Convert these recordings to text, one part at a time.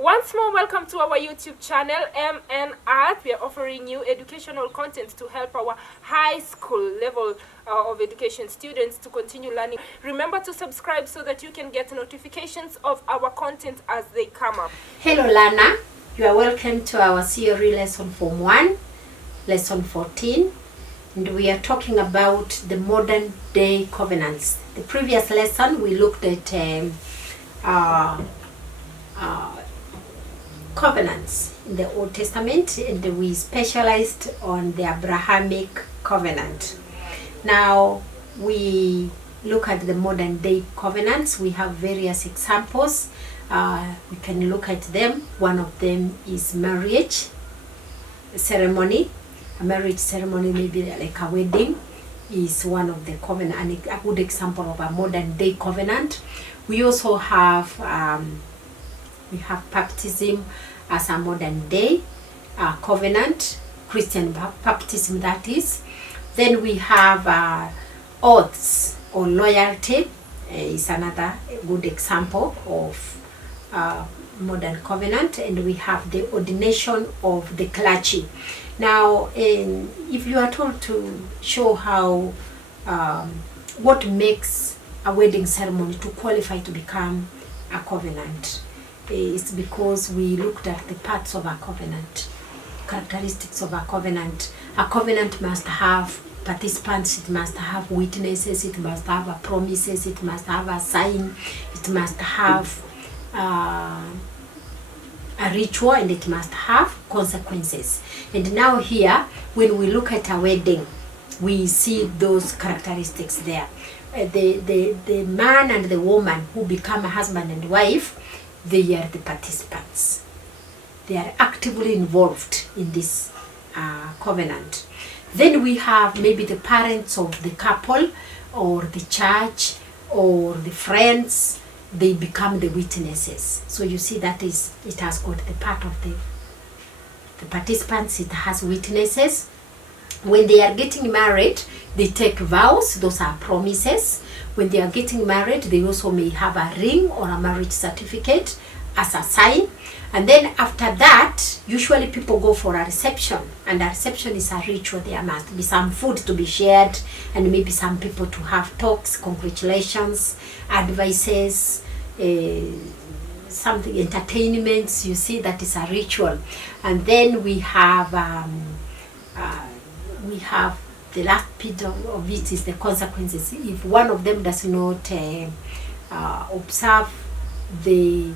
Once more, welcome to our YouTube channel, MN Art. We are offering you educational content to help our high school level of education students to continue learning. Remember to subscribe so that you can get notifications of our content as they come up. Hello learner, you are welcome to our theory lesson form 1, lesson 14. And we are talking about the modern day covenants. The previous lesson we looked at covenants in the Old Testament, and we specialized on the Abrahamic covenant. Now we look at the modern day covenants. We have various examples. We can look at them. One of them is marriage ceremony. A marriage ceremony, maybe like a wedding, is one of the covenant, and a good example of a modern day covenant. We also have baptism as a modern day covenant, Christian baptism that is. Then we have oaths or loyalty is another good example of modern covenant. And we have the ordination of the clergy. Now, if you are told to show how what makes a wedding ceremony to qualify to become a covenant, it's because we looked at the parts of a covenant, characteristics of a covenant. A covenant must have participants, it must have witnesses, it must have a promises, it must have a sign, it must have a ritual, and it must have consequences. And now here, when we look at a wedding, we see those characteristics there. The man and the woman who become a husband and wife, they are the participants. They are actively involved in this covenant. Then we have maybe the parents of the couple or the church or the friends. They become the witnesses. So you see that is, it has got the part of the participants, it has witnesses. When they are getting married, they take vows, those are promises. When they are getting married, they also may have a ring or a marriage certificate as a sign. And then after that, usually people go for a reception, and a reception is a ritual. There must be some food to be shared, and maybe some people to have talks, congratulations, advices, something, entertainments. You see, that is a ritual. And then we have the last bit of it is the consequences. If one of them does not observe the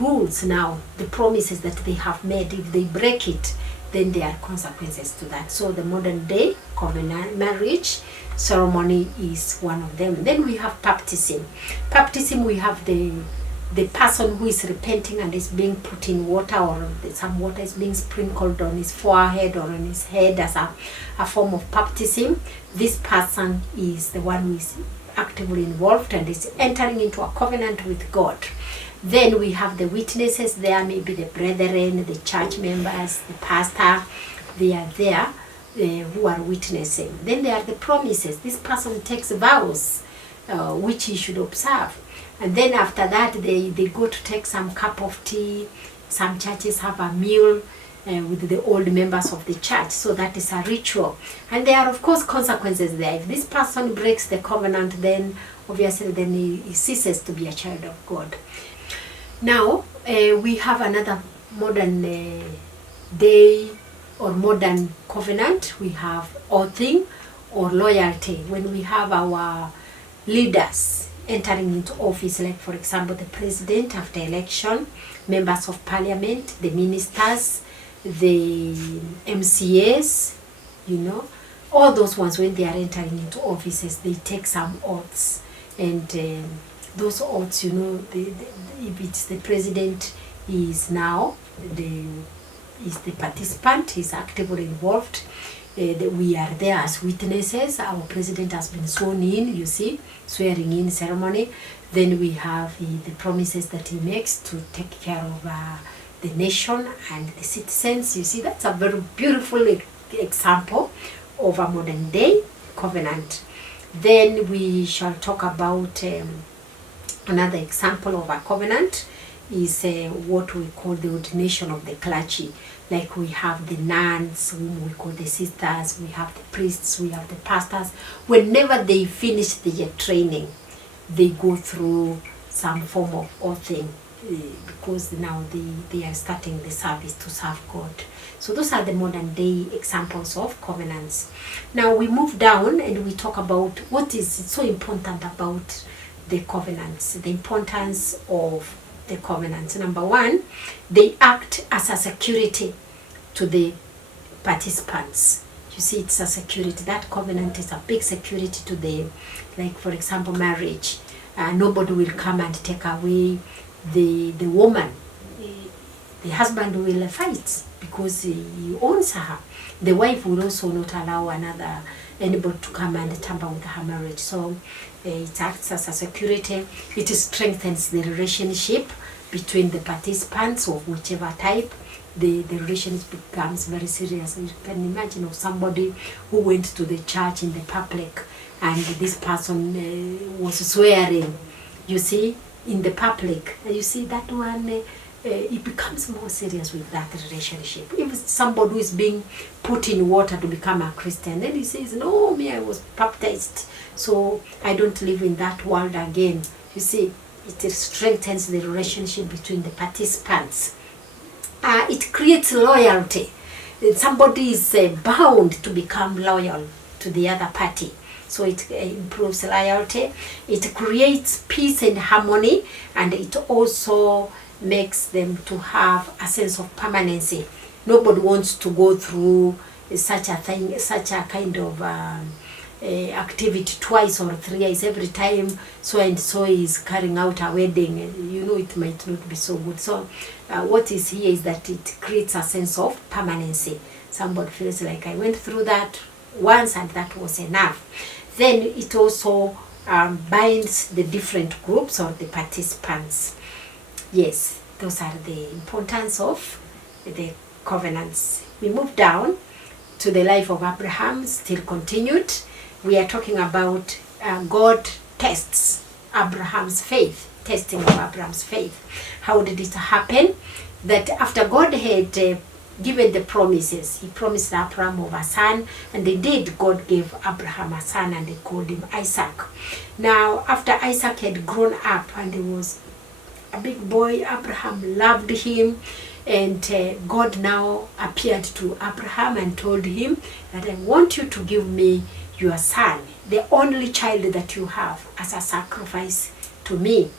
rules, now the promises that they have made, if they break it, then there are consequences to that. So the modern day covenant marriage ceremony is one of them. Then we have baptism. Baptism, we have the person who is repenting and is being put in water, or some water is being sprinkled on his forehead or on his head as a form of baptism. This person is the one who is actively involved and is entering into a covenant with God. Then we have the witnesses there, maybe the brethren, the church members, the pastor. They are there who are witnessing. Then there are the promises. This person takes vows which he should observe. And then after that, they go to take some cup of tea. Some churches have a meal with the old members of the church. So that is a ritual. And there are, of course, consequences there. If this person breaks the covenant, then obviously then he ceases to be a child of God. Now, we have another modern day or modern covenant. We have oathing or loyalty. When we have our leaders entering into office, like for example the president after election, members of parliament, the ministers, the MCAs, all those ones, when they are entering into offices, they take some oaths. And those oaths, if it's the president, is now is the participant, is actively involved. We are there as witnesses. Our president has been sworn in, you see, swearing in ceremony. Then we have the promises that he makes to take care of the nation and the citizens. You see, that's a very beautiful example of a modern day covenant. Then we shall talk about another example of a covenant is what we call the ordination of the clergy. Like we have the nuns, whom we call the sisters, we have the priests, we have the pastors. Whenever they finish their training, they go through some form of oathing, because now they are starting the service to serve God. So those are the modern day examples of covenants. Now we move down and we talk about what is so important about the covenants, the importance of the covenants. Number one, they act as a security to the participants. You see, it's a security. That covenant is a big security to the, like for example, marriage. Nobody will come and take away the woman. The husband will fight because he owns her. The wife will also not allow anybody to come and tamper with her marriage. So it acts as a security. It strengthens the relationship between the participants of whichever type. The relationship becomes very serious. You can imagine of somebody who went to the church in the public and this person was swearing, you see, in the public. You see, that one, it becomes more serious with that relationship. If somebody who is being put in water to become a Christian, then he says, no, me, I was baptized, so I don't live in that world again. You see, it strengthens the relationship between the participants. It creates loyalty. Somebody is bound to become loyal to the other party. So it improves loyalty. It creates peace and harmony, and it also makes them to have a sense of permanency. Nobody wants to go through such a thing, such a kind of activity twice or thrice. Every time so and so is carrying out a wedding, you know, it might not be so good. So what is here is that it creates a sense of permanency. Somebody feels like, I went through that once and that was enough. Then it also binds the different groups or the participants. Yes, those are the importance of the covenants. We move down to the life of Abraham, still continued. We are talking about God tests Abraham's faith, testing of Abraham's faith. How did it happen? That after God had given the promises, he promised Abraham of a son, and indeed God gave Abraham a son and they called him Isaac. Now after Isaac had grown up and he was a big boy, Abraham loved him, and God now appeared to Abraham and told him that I want you to give me your son, the only child that you have, as a sacrifice to me.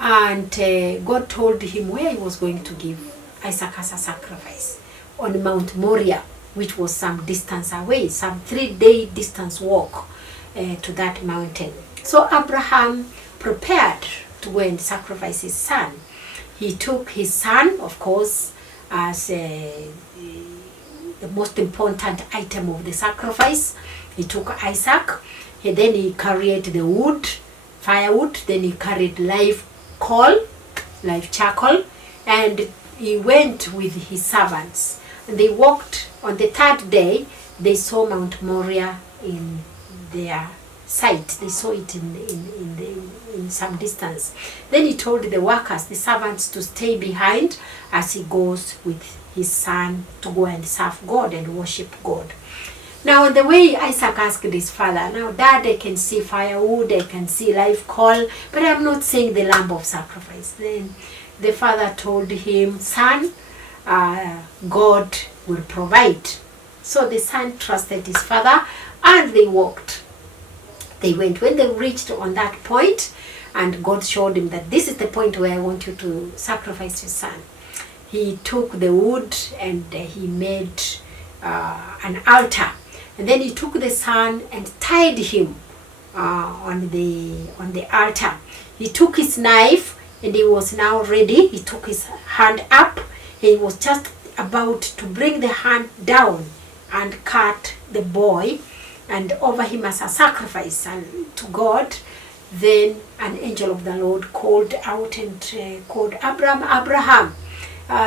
And God told him where he was going to give Isaac as a sacrifice, on Mount Moriah, which was some distance away, some 3-day distance walk to that mountain. So Abraham prepared to go and sacrifice his son. He took his son, of course, as the most important item of the sacrifice. He took Isaac, and then he carried the wood, firewood, then he carried live coal, live charcoal, and he went with his servants. And they walked. On the 3rd day, they saw Mount Moriah in their sight. They saw it in some distance. Then he told the workers, the servants, to stay behind as he goes with his son to go and serve God and worship God. Now on the way, Isaac asked his father, now Dad, I can see firewood, I can see live coal, but I'm not seeing the lamb of sacrifice. Then the father told him, son, God will provide. So the son trusted his father and they walked. They went. When they reached on that point, and God showed him that this is the point where I want you to sacrifice your son, he took the wood and he made an altar. And then he took the son and tied him on the altar. He took his knife and he was now ready. He took his hand up. He was just about to bring the hand down and cut the boy and offer him as a sacrifice to God. Then an angel of the Lord called out and called Abraham, Abraham,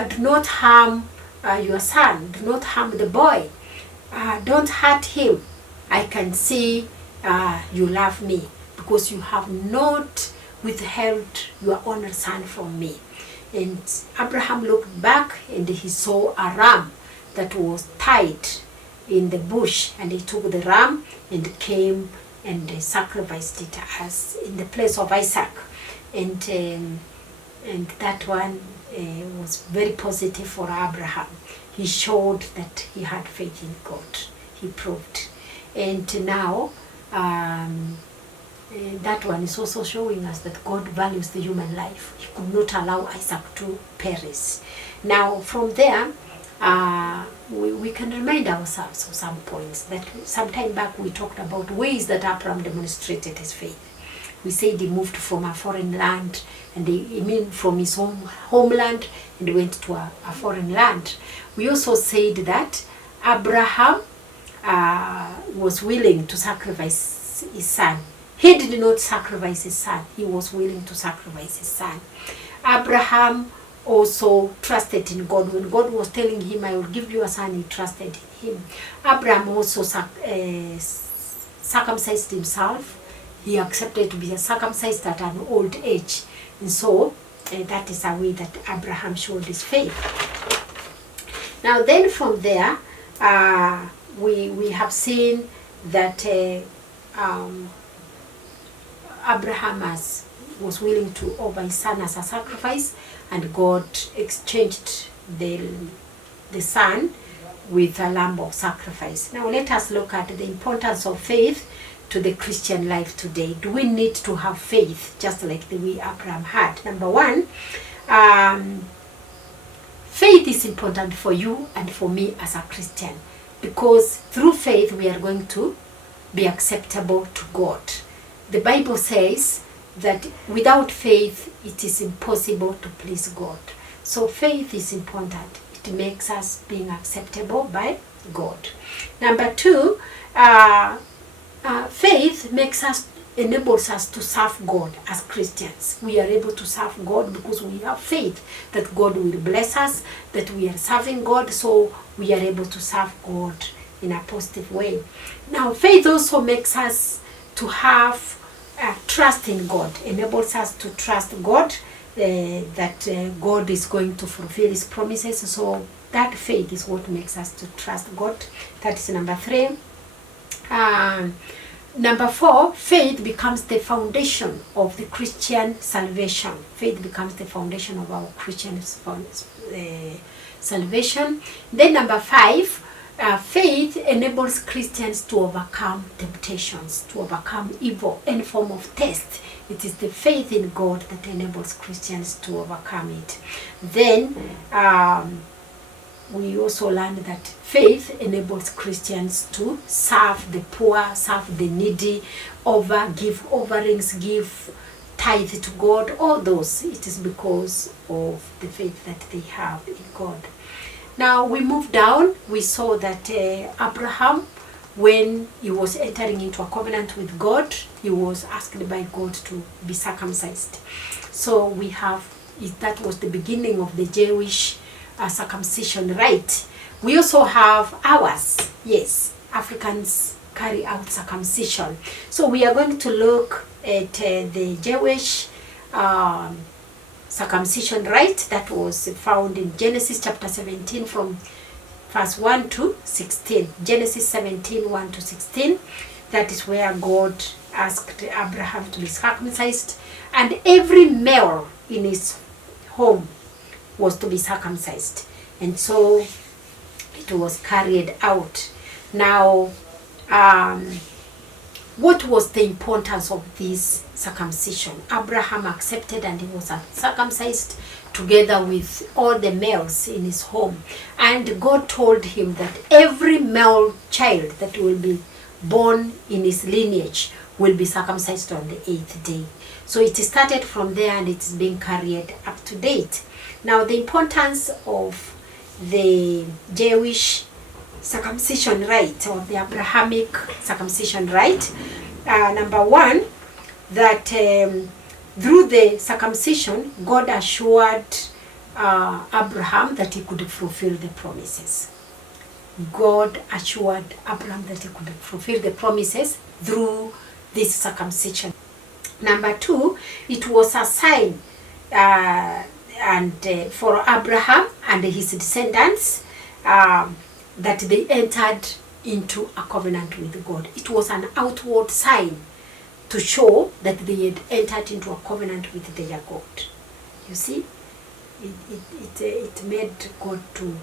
do not harm your son. Do not harm the boy. Don't hurt him. I can see you love me, because you have not withheld your only son from me? And Abraham looked back and he saw a ram that was tied in the bush, and he took the ram and came and sacrificed it as in the place of Isaac. And that one was very positive for Abraham. He showed that he had faith in God. He proved. And now that one is also showing us that God values the human life. He could not allow Isaac to perish. Now from there, we can remind ourselves of some points that some time back we talked about ways that Abraham demonstrated his faith. We said he moved from a foreign land, and from his homeland, and went to a foreign land. We also said that Abraham was willing to sacrifice his son. He did not sacrifice his son. He was willing to sacrifice his son. Abraham also trusted in God. When God was telling him, I will give you a son, he trusted in him. Abraham also circumcised himself. He accepted to be circumcised at an old age. And so that is a way that Abraham showed his faith. Now then from there, we have seen that Abraham was willing to offer his son as a sacrifice, and God exchanged the son with a lamb of sacrifice. Now let us look at the importance of faith to the Christian life today. Do we need to have faith just like the way Abraham had? Number one, faith is important for you and for me as a Christian, because through faith we are going to be acceptable to God. The Bible says that without faith it is impossible to please God. So faith is important. It makes us being acceptable by God. Number two, faith enables us to serve God as Christians. We are able to serve God because we have faith that God will bless us, that we are serving God, so we are able to serve God in a positive way. Now, faith also makes us to have trust in God, enables us to trust God, that God is going to fulfill His promises. So that faith is what makes us to trust God. That is number three. Number four, faith becomes the foundation of the Christian salvation. Faith becomes the foundation of our Christian salvation. Then number five, faith enables Christians to overcome temptations, to overcome evil, any form of test. It is the faith in God that enables Christians to overcome it. Then we also learned that faith enables Christians to serve the poor, serve the needy, give offerings, give tithe to God, all those. It is because of the faith that they have in God. Now we move down, we saw that Abraham, when he was entering into a covenant with God, he was asked by God to be circumcised. So we have, that was the beginning of the Jewish circumcision rite. We also have ours. Yes, Africans carry out circumcision. So we are going to look at the Jewish circumcision rite that was found in Genesis chapter 17 from verse 1 to 16. Genesis 17, 1 to 16. That is where God asked Abraham to be circumcised, and every male in his home was to be circumcised. And so it was carried out. Now, what was the importance of this circumcision? Abraham accepted and he was circumcised together with all the males in his home. And God told him that every male child that will be born in his lineage will be circumcised on the 8th day. So it started from there and it's being carried up to date. Now the importance of the Jewish circumcision rite, or the Abrahamic circumcision rite, number one, that through the circumcision, God assured Abraham that he could fulfill the promises. God assured Abraham that he could fulfill the promises through this circumcision. Number 2, it was a sign for Abraham and his descendants that they entered into a covenant with God. It was an outward sign to show that they had entered into a covenant with their God. You see, it made God to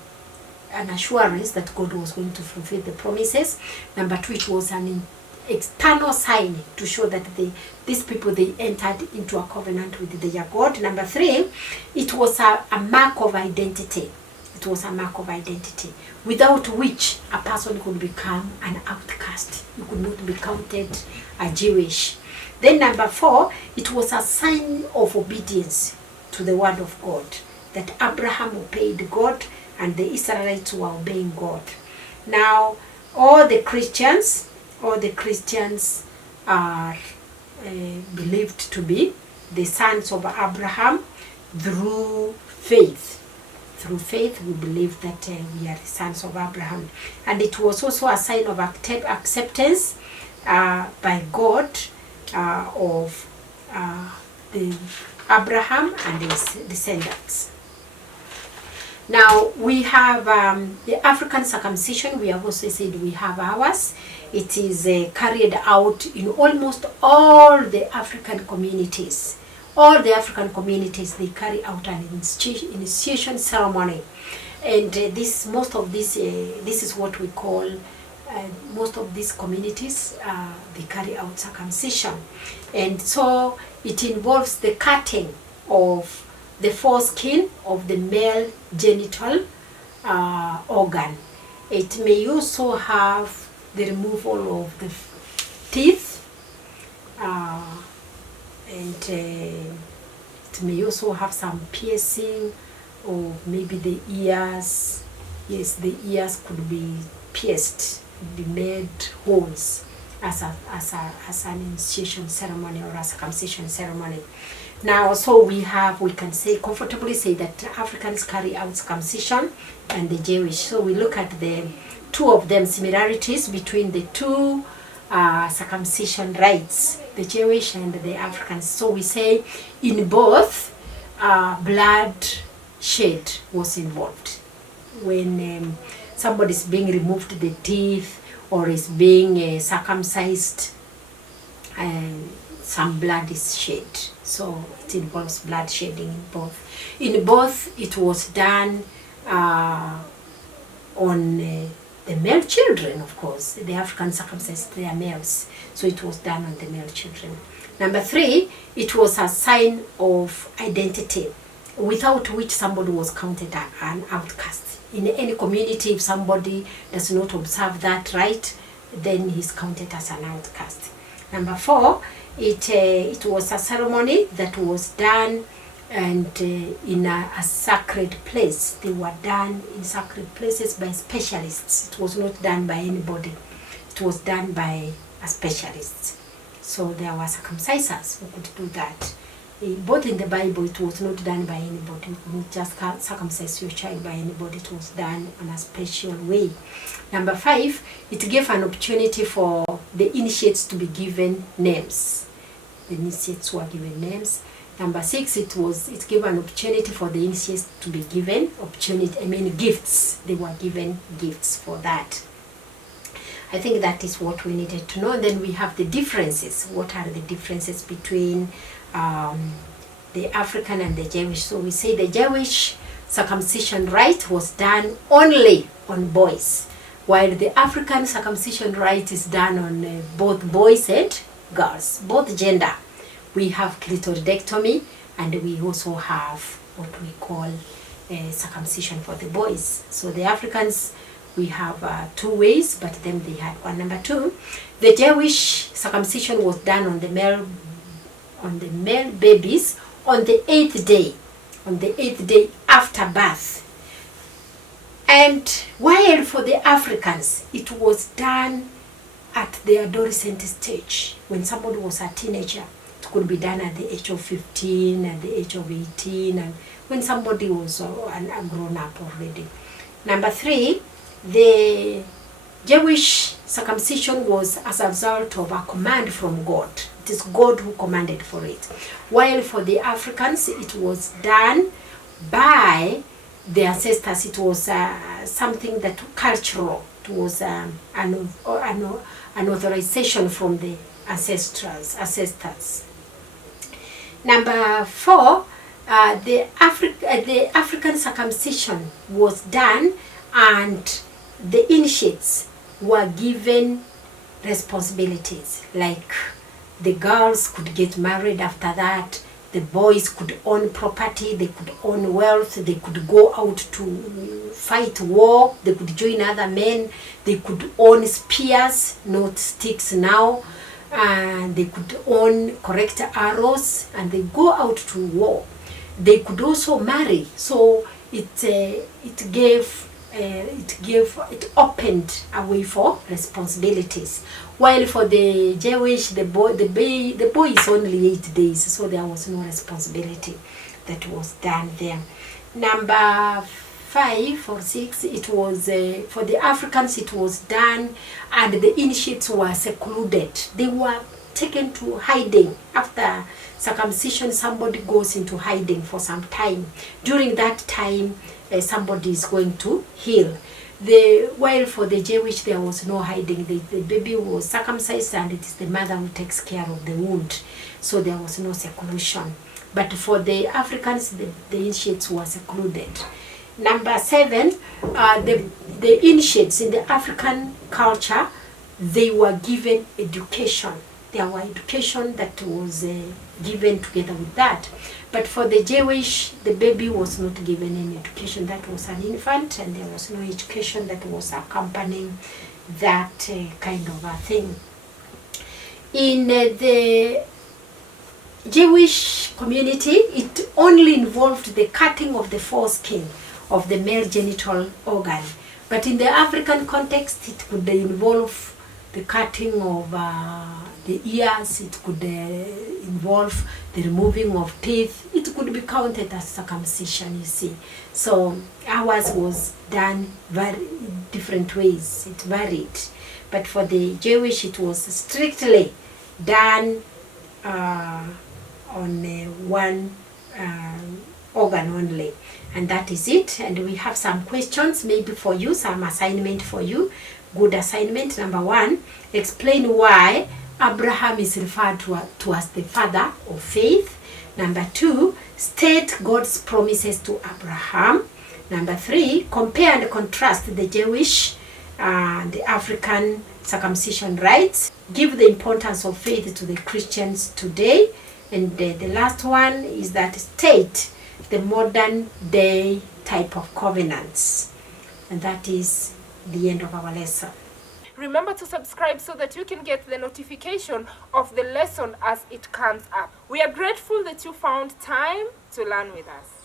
an assurance that God was going to fulfill the promises. Number 2, it was an external sign to show that these people, they entered into a covenant with their God. Number 3, it was a mark of identity. It was a mark of identity, without which a person could become an outcast. You could not be counted a Jewish. Then number 4, it was a sign of obedience to the word of God, that Abraham obeyed God and the Israelites were obeying God. Now, all the Christians are believed to be the sons of Abraham through faith. Through faith, we believe that we are the sons of Abraham. And it was also a sign of acceptance by God of the Abraham and his descendants. Now, we have the African circumcision. We have also said we have ours. It is carried out in almost all the African communities. All the African communities, they carry out an initiation ceremony. And this is what we call, most of these communities, they carry out circumcision. And so it involves the cutting of the foreskin of the male genital organ. It may also have the removal of the teeth, and it may also have some piercing, or maybe the ears. Yes, the ears could be pierced, be made holes as an initiation ceremony or a circumcision ceremony. Now, so we can comfortably say that Africans carry out circumcision and the Jewish. So we look at the two of them, similarities between the two circumcision rites, the Jewish and the Africans. So we say in both, blood shed was involved. When somebody is being removed the teeth or is being circumcised, some blood is shed. So it involves blood shedding in both. In both, it was done on the male children, of course. The African circumcised their males, so it was done on the male children. Number 3, it was a sign of identity, without which somebody was counted an outcast. In any community, if somebody does not observe that right, then he's counted as an outcast. Number 4, it was a ceremony that was done and in a sacred place. They were done in sacred places by specialists. It was not done by anybody. It was done by a specialist. So there were circumcisers who could do that. Both in the Bible, it was not done by anybody. You could not just circumcise your child by anybody. It was done in a special way. Number 5, it gave an opportunity for the initiates to be given names. The initiates were given names. Number 6, it gave an opportunity for the initiates to be given gifts. They were given gifts for that. I think that is what we needed to know. Then we have the differences. What are the differences between the African and the Jewish? So we say the Jewish circumcision rite was done only on boys, while the African circumcision rite is done on both boys and girls, both gender. We have clitoridectomy, and we also have what we call circumcision for the boys. So the Africans, we have 2 ways, but then they had one. Number 2, the Jewish circumcision was done on the male babies on the 8th day after birth. And while for the Africans, it was done at the adolescent stage, when somebody was a teenager. It could be done at the age of 15, at the age of 18, and when somebody was a grown up already. Number 3, the Jewish circumcision was as a result of a command from God. It is God who commanded for it. While for the Africans, it was done by the ancestors. It was something that cultural. It was an authorization from the ancestors. Number 4, the African circumcision was done, and the initiates were given responsibilities, like the girls could get married after that, the boys could own property, they could own wealth, they could go out to fight war, they could join other men, they could own spears, not sticks now, and they could own correct arrows, and they go out to war. They could also marry, so it opened a way for responsibilities. While for the Jewish, the boy is only 8 days, so there was no responsibility that was done there. Number 5 or 6, it was for the Africans, it was done, and the initiates were secluded. They were taken to hiding. After circumcision, somebody goes into hiding for some time. During that time, somebody is going to heal. While for the Jewish, there was no hiding. The baby was circumcised, and it is the mother who takes care of the wound. So there was no seclusion. But for the Africans, the initiates were secluded. Number 7, the initiates in the African culture, they were given education. There were education that was given together with that. But for the Jewish, the baby was not given any education. That was an infant, and there was no education that was accompanying that kind of a thing. In the Jewish community, it only involved the cutting of the foreskin of the male genital organ. But in the African context, it could involve the cutting of the ears, it could involve the removing of teeth. It could be counted as circumcision, you see. So ours was done very different ways. It varied. But for the Jewish, it was strictly done on one organ only. And that is it. And we have some questions maybe for you, some assignment for you. Good assignment. Number 1, explain why Abraham is referred to as the father of faith. Number 2, state God's promises to Abraham. Number 3, compare and contrast the Jewish and the African circumcision rites. Give the importance of faith to the Christians today. And the last one is that state the modern day type of covenants. And that is the end of our lesson. Remember to subscribe so that you can get the notification of the lesson as it comes up. We are grateful that you found time to learn with us.